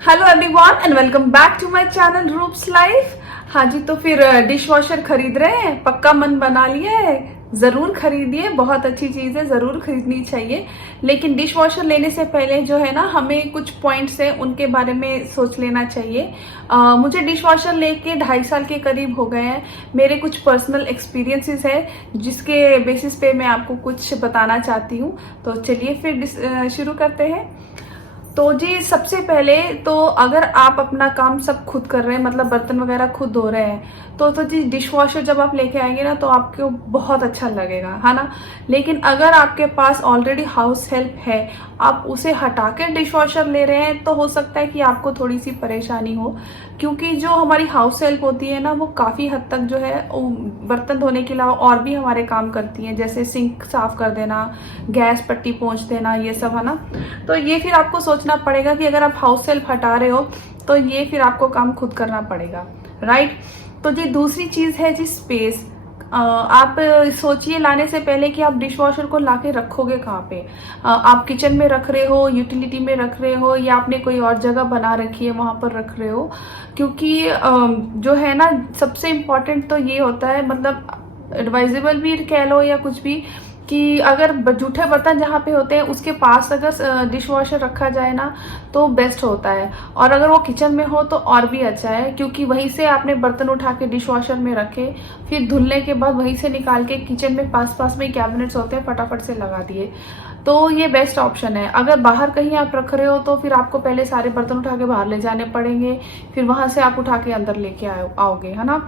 Hello everyone and welcome back to my channel Roop's life. हाँ जी, तो फिर डिश वॉशर खरीद रहे हैं, पक्का मन बना लिया है, जरूर खरीदिए, बहुत अच्छी चीज है, जरूर खरीदनी चाहिए। लेकिन डिश वॉशर लेने से पहले जो है ना, हमें कुछ पॉइंट्स है उनके बारे में सोच लेना चाहिए। मुझे डिश वॉशर लेके 2.5 साल के करीब हो गए हैं। मेरे कुछ पर्सनल एक्सपीरियंसेस है जिसके बेसिस पे मैं आपको कुछ बताना चाहती हूँ। तो चलिए फिर शुरू करते हैं। तो जी, सबसे पहले तो अगर आप अपना काम सब खुद कर रहे हैं, मतलब बर्तन वगैरह खुद धो रहे हैं, तो जी डिश वॉशर जब आप लेके आएंगे ना, तो आपको बहुत अच्छा लगेगा, है ना। लेकिन अगर आपके पास ऑलरेडी हाउस हेल्प है, आप उसे हटा के डिश वॉशर ले रहे हैं, तो हो सकता है कि आपको थोड़ी सी परेशानी हो। क्योंकि जो हमारी हाउस हेल्प होती है ना, वो काफी हद तक जो है बर्तन धोने के अलावा और भी हमारे काम करती हैं, जैसे सिंक साफ कर देना, गैस पट्टी पोंछ देना, ये सब, है ना। तो ये फिर आपको सोचना पड़ेगा कि अगर आप हाउस हेल्प हटा रहे हो तो ये फिर आपको काम खुद करना पड़ेगा, राइट। तो जी दूसरी चीज है जी स्पेस। आप सोचिए लाने से पहले कि आप डिश वॉशर को लाके रखोगे कहाँ पे। आप किचन में रख रहे हो, यूटिलिटी में रख रहे हो, या आपने कोई और जगह बना रखी है वहां पर रख रहे हो। क्योंकि जो है ना, सबसे इम्पोर्टेंट तो ये होता है, मतलब एडवाइजेबल भी कह लो या कुछ भी, कि अगर जूठे बर्तन जहाँ पे होते हैं उसके पास अगर डिश वॉशर रखा जाए ना, तो बेस्ट होता है। और अगर वो किचन में हो तो और भी अच्छा है, क्योंकि वहीं से आपने बर्तन उठा के डिश वॉशर में रखे, फिर धुलने के बाद वहीं से निकाल के किचन में पास में कैबिनेट्स होते हैं, फटाफट से लगा दिए, तो ये बेस्ट ऑप्शन है। अगर बाहर कहीं आप रख रहे हो तो फिर आपको पहले सारे बर्तन उठा के बाहर ले जाने पड़ेंगे, फिर वहां से आप उठा के अंदर लेके आओगे, है ना।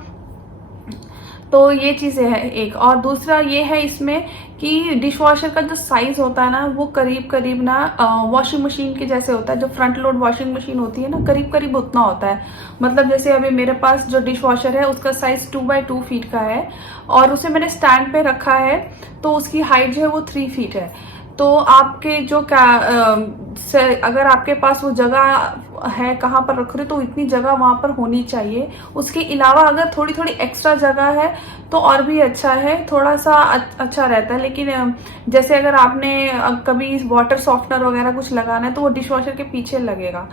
तो ये चीजें है एक। और दूसरा ये है इसमें कि डिश वॉशर का जो साइज होता है ना, वो करीब करीब ना वॉशिंग मशीन के जैसे होता है। जो फ्रंट लोड वॉशिंग मशीन होती है ना, करीब करीब उतना होता है। मतलब जैसे अभी मेरे पास जो डिश वॉशर है उसका साइज 2x2 फीट का है, और उसे मैंने स्टैंड पे रखा है, तो उसकी हाइट जो है वो 3 फीट है। तो आपके जो अगर आपके पास वो जगह है कहाँ पर रख रहे हो, तो इतनी जगह वहां पर होनी चाहिए। उसके अलावा अगर थोड़ी थोड़ी एक्स्ट्रा जगह है तो और भी अच्छा है, थोड़ा सा अच्छा रहता है। लेकिन जैसे अगर आपने कभी वाटर सॉफ्टनर वगैरह कुछ लगाना है, तो वो डिश वॉशर के पीछे लगेगा,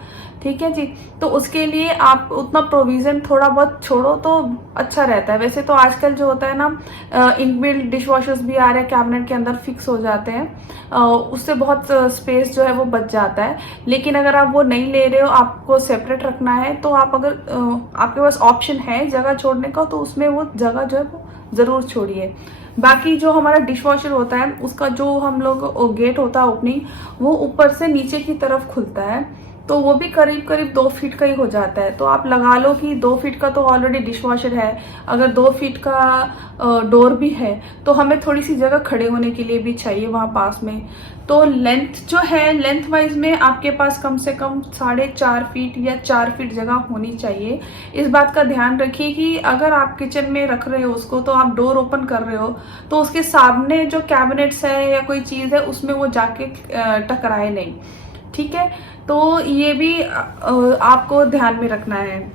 ठीक है जी। तो उसके लिए आप उतना प्रोविजन थोड़ा बहुत छोड़ो तो अच्छा रहता है। वैसे तो आजकल जो होता है ना, इनबिल्ट डिश वॉशर्स भी आ रहे हैं, कैबिनेट के अंदर फिक्स हो जाते हैं, उससे बहुत स्पेस जो है वो बच जाता है। लेकिन अगर आप वो नहीं ले रहे हो, आपको सेपरेट रखना है, तो आप अगर आपके पास ऑप्शन है जगह छोड़ने का, तो उसमें वो जगह जो है वो जरूर छोड़िए। बाकी जो हमारा डिश वॉशर होता है, उसका जो हम लोग गेट होता है ओपनिंग, वो ऊपर से नीचे की तरफ खुलता है, तो वो भी करीब करीब 2 फीट का ही हो जाता है। तो आप लगा लो कि 2 फीट का तो ऑलरेडी डिश वॉशर है, अगर 2 फीट का डोर भी है, तो हमें थोड़ी सी जगह खड़े होने के लिए भी चाहिए वहां पास में। तो लेंथ जो है, लेंथ वाइज में आपके पास कम से कम 4.5 फीट या 4 फीट जगह होनी चाहिए। इस बात का ध्यान रखिए कि अगर आप किचन में रख रहे हो उसको, तो आप डोर ओपन कर रहे हो, तो उसके सामने जो कैबिनेट्स है या कोई चीज है उसमें वो जाके टकराए नहीं, ठीक है। तो ये भी आपको ध्यान में रखना है।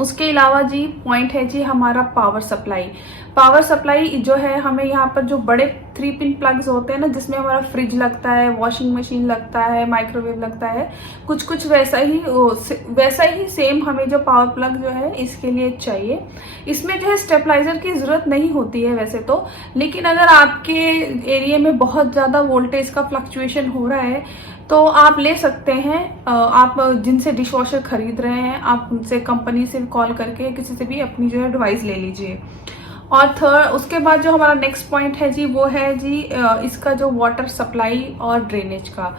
उसके अलावा जी पॉइंट है जी हमारा पावर सप्लाई। पावर सप्लाई जो है, हमें यहाँ पर जो बड़े 3 पिन प्लग्स होते हैं ना, जिसमें हमारा फ्रिज लगता है, वॉशिंग मशीन लगता है, माइक्रोवेव लगता है, कुछ वैसा ही सेम हमें जो पावर प्लग जो है इसके लिए चाहिए। इसमें जो है स्टेबलाइजर की जरूरत नहीं होती है वैसे तो, लेकिन अगर आपके एरिया में बहुत ज्यादा वोल्टेज का फ्लक्चुएशन हो रहा है, तो आप ले सकते हैं। आप जिनसे डिश वॉशर खरीद रहे हैं, आप उनसे कंपनी से कॉल करके किसी से भी अपनी जो है डिवाइस ले लीजिए। और उसके बाद जो हमारा नेक्स्ट पॉइंट है जी, वो है जी इसका जो वाटर सप्लाई और ड्रेनेज का।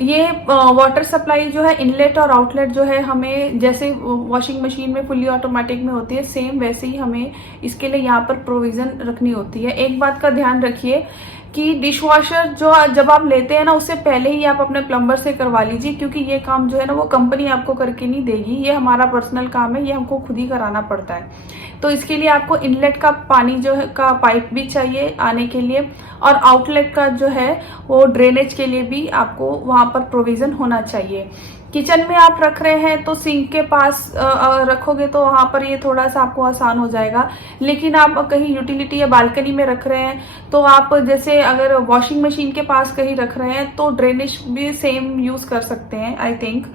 ये वाटर सप्लाई जो है, इनलेट और आउटलेट जो है, हमें जैसे वॉशिंग मशीन में फुल्ली ऑटोमेटिक में होती है, सेम वैसे ही हमें इसके लिए यहाँ पर प्रोविजन रखनी होती है। एक बात का ध्यान रखिए कि डिश वॉशर जो जब आप लेते हैं ना, उससे पहले ही आप अपने प्लम्बर से करवा लीजिए, क्योंकि ये काम जो है ना, वो कंपनी आपको करके नहीं देगी, ये हमारा पर्सनल काम है, ये हमको खुद ही कराना पड़ता है। तो इसके लिए आपको इनलेट का पानी जो है का पाइप भी चाहिए आने के लिए, और आउटलेट का जो है वो ड्रेनेज के लिए भी आपको वहां पर प्रोविजन होना चाहिए। किचन में आप रख रहे हैं तो सिंक के पास रखोगे तो वहां पर ये थोड़ा सा आपको आसान हो जाएगा। लेकिन आप कहीं यूटिलिटी या बालकनी में रख रहे हैं तो आप जैसे अगर वॉशिंग मशीन के पास कहीं रख रहे हैं तो ड्रेनेज भी सेम यूज कर सकते हैं आई थिंक।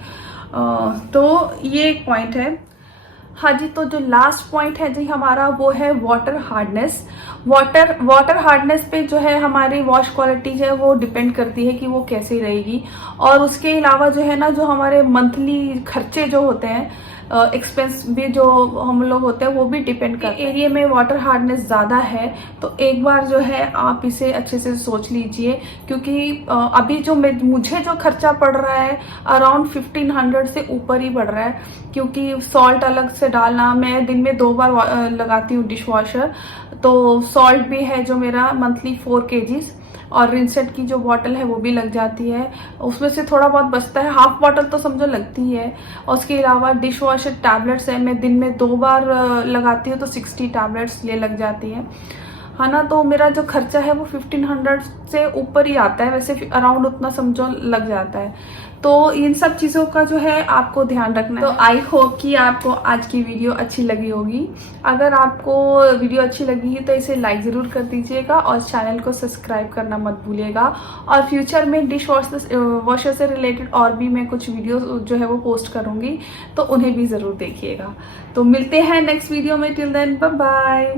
तो ये एक पॉइंट है। हाँ जी, तो जो लास्ट पॉइंट है जी हमारा वो है वाटर हार्डनेस। वाटर हार्डनेस पे जो है हमारी वॉश क्वालिटी है वो डिपेंड करती है कि वो कैसी रहेगी। और उसके अलावा जो है ना, जो हमारे मंथली खर्चे जो होते हैं, एक्सपेंस भी जो हम लोग होते हैं वो भी डिपेंड करते हैं। एरिया में वाटर हार्डनेस ज्यादा है तो एक बार जो है आप इसे अच्छे से सोच लीजिए, क्योंकि अभी जो मुझे जो खर्चा पड़ रहा है अराउंड 1500 से ऊपर ही पड़ रहा है, क्योंकि सॉल्ट अलग से डालना, मैं दिन में 2 बार लगाती हूँ डिश वॉशर, तो सॉल्ट भी है जो मेरा मंथली 4 kgs, और रिंसेट की जो बॉटल है वो भी लग जाती है, उसमें से थोड़ा बहुत बचता है, हाफ बॉटल तो समझो लगती ही है। और उसके अलावा डिश वॉशर टैबलेट्स है, मैं दिन में 2 बार लगाती हूँ तो 60 टैबलेट्स ले लग जाती है ना। तो मेरा जो खर्चा है वो 1500 से ऊपर ही आता है, वैसे अराउंड उतना समझो लग जाता है। तो इन सब चीजों का जो है आपको ध्यान रखना है। तो आई होप कि आपको आज की वीडियो अच्छी लगी होगी। अगर आपको वीडियो अच्छी लगी है तो इसे लाइक जरूर कर दीजिएगा और चैनल को सब्सक्राइब करना मत भूलिएगा। और फ्यूचर में डिश वॉशर से रिलेटेड और भी मैं कुछ वीडियो जो है वो पोस्ट करूंगी, तो उन्हें भी जरूर देखिएगा। तो मिलते हैं नेक्स्ट वीडियो में, टिल देन बाय बाय।